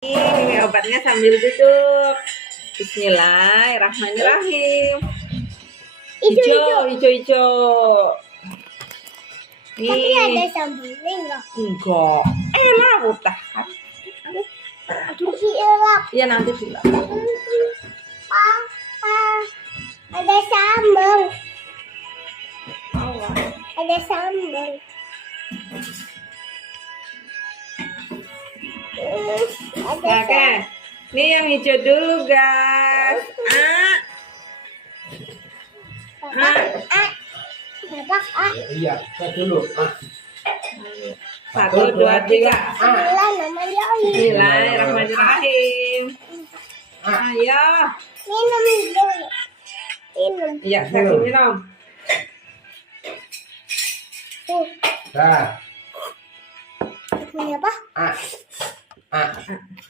Ini obatnya sambil duduk. Bismillahirrahmanirrahim. Hijau. Tapi ada sambelnya enggak? Enggak. Enak udah kan. Aduh, hilap. Iya nanti hilap. Ada sambal. Awas. Ada sambal. Oke. Ini yang hijau dulu, guys. Iya, dulu. 1, 2, 3. Bismillahirrahmanirrahim. Ayo. Minum dulu. Minum. Iya, kasih minum. Dah. Punya apa? Ah.